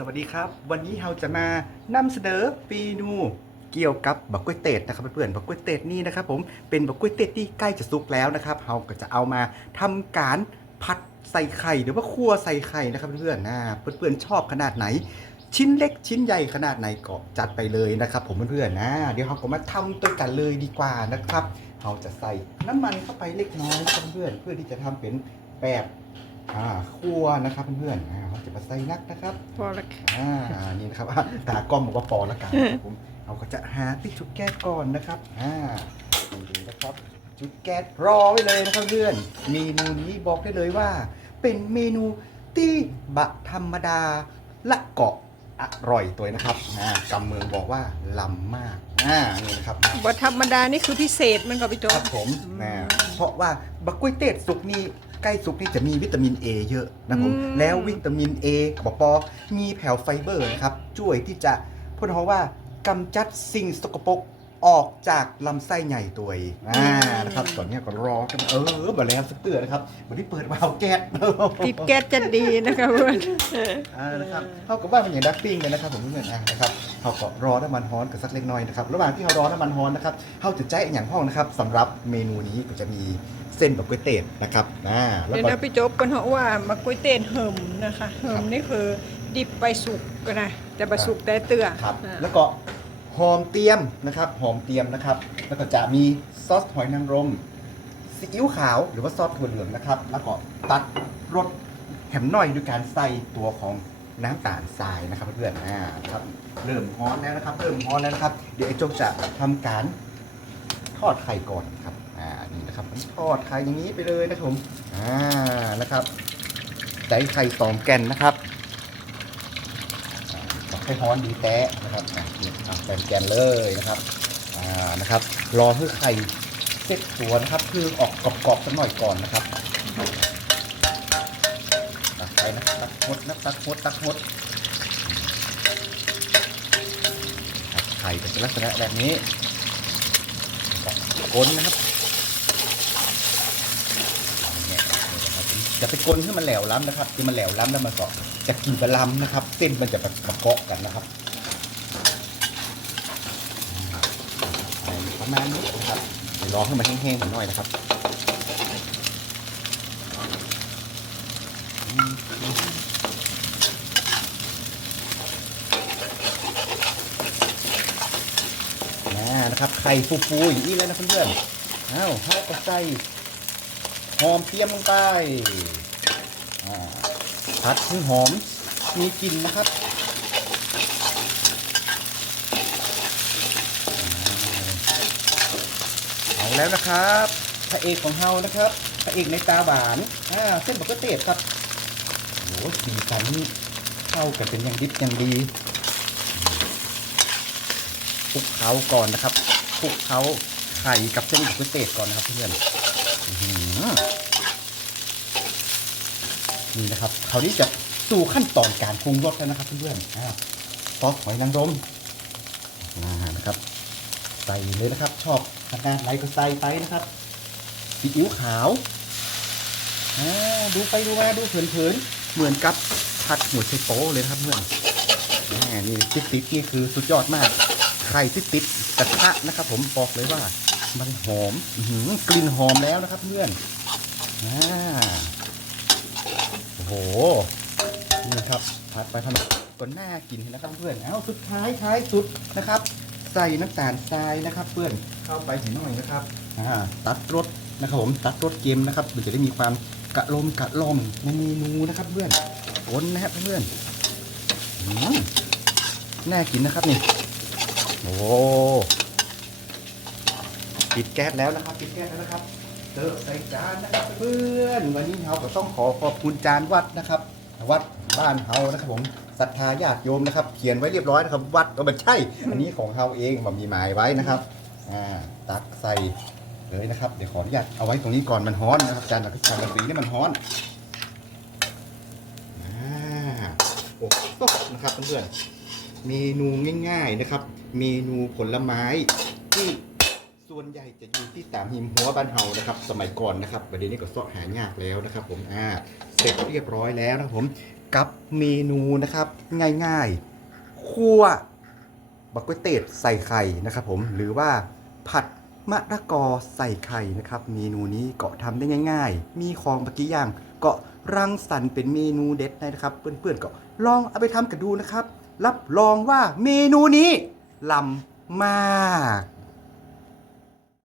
สวัสดีครับ วันนี้เราจะมานำเสนอเมนูเกี่ยวกับบักกล้วยเตดนะครับเพื่อนๆบักกล้วยเตดนี่นะครับผมเป็นบักกล้วยเตดที่ใกล้จะสุกแล้วนะครับเราก็จะเอามาทำการผัดใส่ไข่หรือว่าคั่วใส่ไข่นะครับเพื่อนๆนะเพื่อนๆชอบขนาดไหน ชิ้นเล็กชิ้นใหญ่ขนาดไหนก็จัดไปเลยนะครับ ผมเพื่อนๆนะเดี๋ยวเราก็มาทำตัวกันเลยดีกว่านะครับเราจะใส่น้ำมันเข้าไปเล็กน้อยครับเพื่อนเพื่อที่จะทำเป็นแบบ อ่าคั่วนะครับเพื่อนๆอ่าเราจะมาใส่นักนะครับพอละค่ะ อ่านี่นะครับอะตากล้องบอกว่าปอละกันนะครับผมเราก็จะหาที่จุดแก๊สก่อนนะครับอ่านี่นะครับ จุดแก๊สรอไว้เลยนะครับเพื่อนเมนูนี้บอกได้เลยว่า เป็นเมนูที่บะธรรมดาและเกาะอร่อยตัวนะครับอ่ากำเมืองบอกว่าล้ำมากอ่านี่นะครับบธรรมดานี่คือพิเศษมันก็พี่โจ๊คกรับผมอืมนะเพราะว่าบักกล้วยเตดสุกนี่ใก ล้สุกนี่จะมีวิตามิน A เยอะนะผมอืม แล้ววิตามิน A กับปอมีแผ่วไฟเบอร์นะครับช่วยที่จะพูดเพราะว่ากำจัดสิ่งสกปรก ออกจากลำไส้ใหญ่ตัวเองอ่านะครับตอนนี้ก็รอกันเออมาแล้วสักเตือนนะครับวันนี้เปิดวาล์วแก๊สติดแก๊สจะดีนะคะเพื่อนอ่านะครับเท่ากับว่ามันอย่างดักปิ้งเลยนะครับผมเพื่อนๆอะนะครับเขาก็รอน้ำมันฮ้อนกันสักเล็กน้อยนะครับระหว่างที่เขารอน้ำมันฮ้อนนะครับเขาจะใจอย่างห้องนะครับสำหรับเมนูนี้ก็จะมีเส้นแบบก๋วยเตี๋ยวนะครับอ่าแล้วเดี๋ยวก็นะพี่โจ๊กกันเหรอะว่ามากุ้ยเต้นเหิมนะคะเหิครัมบนี่คือดิบไปสุกก็นะแต่บะสุกแต่เตือครับอ่าแล้วก็ หอมเตียมนะครับหอมเตียมนะครับ แล้วก็จะมีซอสหอยนางรมซีอิ๊วขาวหรือว่าซอสถั่วเหลืองนะครับ แล้วก็ตัดรสแหมหน่อยด้วยการใส่ตัวของน้ำตาลทรายนะครับเพื่อนๆอ่าครับเริ่มฮ้อนแล้วนะครับ เริ่มฮ้อนแล้วนะครับ เดี๋ยวไอ้โจ๊กจะทำการทอดไข่ก่อนครับอ่านี่นะครับทอดไข่อย่างนี้ไปเลยนะครับผมอ่านะครับใส่ไข่สองแกนนะครับ ให้ฮ้อนดีแตะนะครับอะนี่อะแกนๆเลยนะครับอ่านะครับ รอให้ไข่เซ็ตตัวนะครับคือออกกรอบๆสักหน่อยก่อนนะครับตักไปนะตักหดนะตักหดตักหดครับไข่เป็นลักษณะแบบนี้ก้นนะครับเนี่ยนะครับจะไปกลนให้มันแหลวล้ำนะครับ คือมันแหลวล้ำแล้วมันก็ จะกินบะล้ำนะครับ เส้นมันจะมาเกาะกันนะครับประมาณนี้นะครับเดี๋ยวรอให้มันแห้งๆหน่อยนะครับนะนะครับไข่ฟูๆอย่างนี้แล้วนะเพื่อนๆอ้าวเขาก็ใส่หอมเทียมลงไป ผัดให้หอมมีกลิ่นนะครับเอาแล้วนะครับพระเอกของเฮานะครับพระเอกในตาหวานอ่าเส้นบะกเตดครับโอ้โหสีสันเข้ากันเป็นอย่างดิบอย่างดีคลุกเคล้าก่อนนะครับคลุกเคล้าไข่กับเส้นบะกเตดก่อนนะครับเพื่อนอ นี่นะครับคราวนี้จะสู่ขั้นตอนการปรุงรสแล้วนะครับเพื่อนๆอ่าซอสหอยนางรมนะครับ ใส่เลยนะครับ ชอบขนาดไหนก็ใส่ไปนะครับซีอิ๊วขาวอ่าดูไปดูมาดูเผินๆเหมือนกับผัดหัวไชโป๊เลยนะครับเพื่อนนี่ติดติดนี่คือสุดยอดมากไข่ติดติดกระทะนะครับ ผมบอกเลยว่า มันหอมหือกลิ่นหอมแล้วนะครับเพื่อนอ่า โอ้โห นี่ครับผัดไปทำไมก็น่ากินนะครับเพื่อนเอ้าสุดท้ายท้ายสุดนะครับ ใส่น้ำตาลทรายนะครับ เพื่อนเข้าไปถึงหน่อยนะครับอ่าตัดรสนะครับผมตัดรสเกมนะครับมันจะได้มีความกระลมกระล่อมในเมนูนะครับเพื่อนคนนะครับเพื่อนน่ากินนะครับนี่โอ้ปิดแก๊สแล้วนะครับ ปิดแก๊สแล้วนะครับ เสิร์ใส่จานนะครับเพื่อนวันนี้เราก็ต้องขอขอบคุณจานวัดนะครับ วัดบ้านเฮานะครับผมศรัทธาญาติโยมนะครับ เขียนไว้เรียบร้อยนะครับ วัดก็ไม่ใช่ อันนี้ของเฮาเองมันมีหมายไว้นะครับอ่าตักใส่เลยนะครับ เดี๋ยวขออนุญาตเอาไว้ตรงนี้ก่อนมันฮ้อนนะครับจานจานกระสีนี่มันฮ้อนอ่าโอ้โหนะครับเพื่อนๆเมนูง่าย ๆนะครับ เมนูผลไม้ที่ ส่วนใหญ่จะอยู่ที่ตามหิมหัวบ้านเฮานะครับ สมัยก่อนนะครับประเดี๋ยวนี้ก็เสาะหายากแล้วนะครับ ผมอ่าเสร็จเรียบร้อยแล้วนะครับผม กับเมนูนะครับ ง่ายๆคั่วบักกล้วยเตดใส่ไข่นะครับ ผมหรือว่าผัดมะละกอใส่ไข่นะครับ เมนูนี้ก็ทำได้ง่าย ๆ มีของเมื่อกี้อย่างก็รังสรรค์เป็นเมนูเด็ดนะครับ เพื่อนๆก็ลองเอาไปทำกันดูนะครับ รับรองว่าเมนูนี้ล้ำมาก